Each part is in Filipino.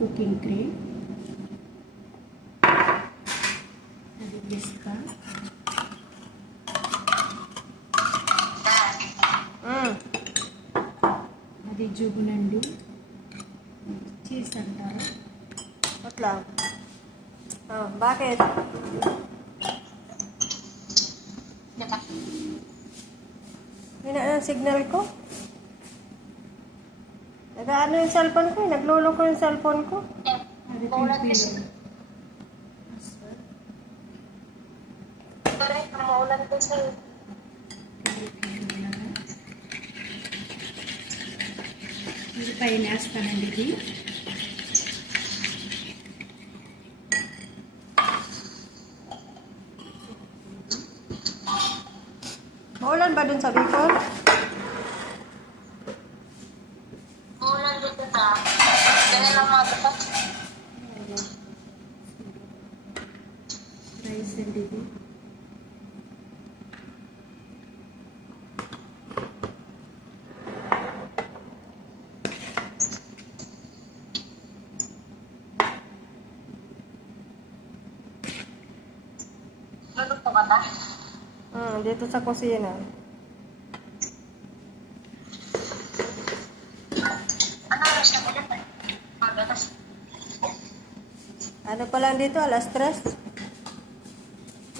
cooking cream. Nalibis ka. అది జుగునండి. చీజ్ అంటారు. Wait lang. Bakit? Hina ang signal ko. Nag-ano yung cellphone ko? Naglulong ko yung cellphone ko. అది పిలిపిలో. ఇది పైన వేస్తానండి ఇది. Maulan ba dun sa Bicol? Maulan dito ta. Ganyan lang mga ito. Rice అండి ఇది. Luluto ka na? Dito sa kusina. Ano oras na ko dyan? Magatas. Ano pa lang dito? Alas 3?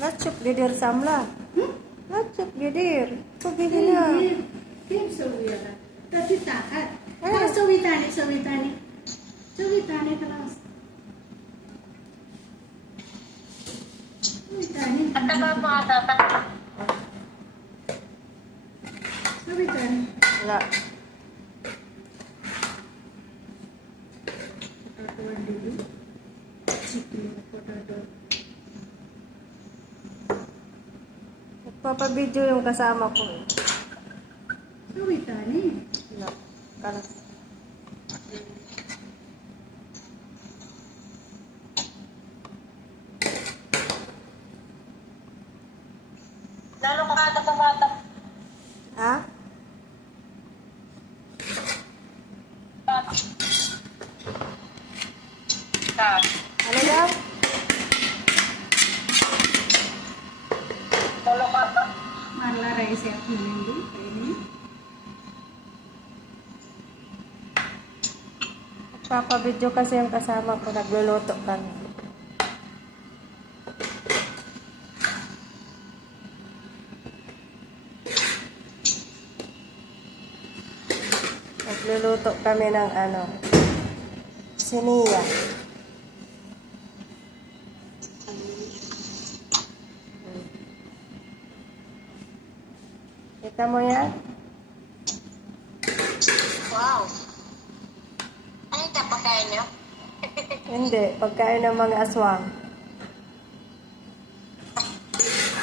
Natsup gidir samla. Natsup gidir. Pagigin na. Kim sawiyala. Tati tahat. Sawitani. Sawitani terus. Sawitani. At tagal mga tata. Sawitani. Wala. Potato అండి ఇది. Chicken potato. Nagpapabidyo yung kasama ko. Sawitani. Wala. Kalas. Lalo ka kata pa bata. Ha? Ano daw? Lalo ka pa. మరలా రైస్ వేస్తున్నానండి పైన. Nagpapabidyo kasi yung kasama ko. Nagluluto kami. Nagluluto kami ng siniya. Kita mo yan? Wow. Ano ito pagkain niyo? Hindi. Pagkain ng mga aswang.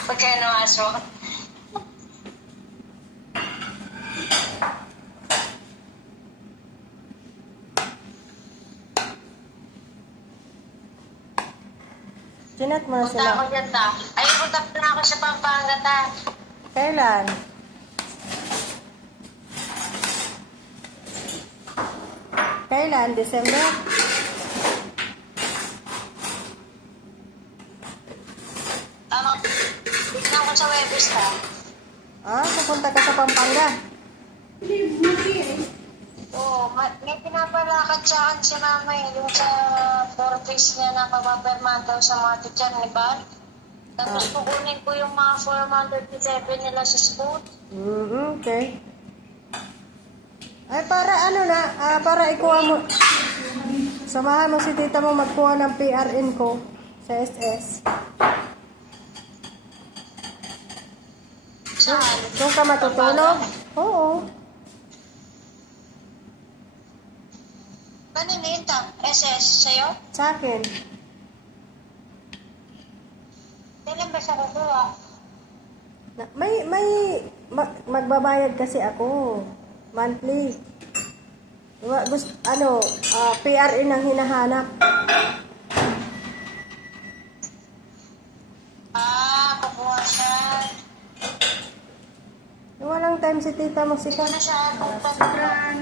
Pagkain ng aso. Chinat mo na Punta sila. ako dyan ta. Ay, punta na ako sa Pampanga ta. Kailan? Kailan? December? Tama. Tignan ko sa Webis ta. Pupunta ka sa Pampanga. Oo, may pinapalakad sa akin si mama eh. Yung sa Fortress niya na papapirman daw sa mga teacher ni Bar. Tapos kukunin ko yung mga 407 nila sa school. Okay. Ay, para para ikuha mo. Samahan mo si tita mo magkuha ng PRN ko sa SS. Saan? Doon ka matutulog? Oo. Kanino yun ta? SS sa'yo? Sa akin. Kailan ba siya kukuha? Magbabayad kasi ako. Monthly. Diba, PRN ang hinahanap. Kukuha siya. Walang time si tita mo Hindi sika. na siya pupunta. Sobrang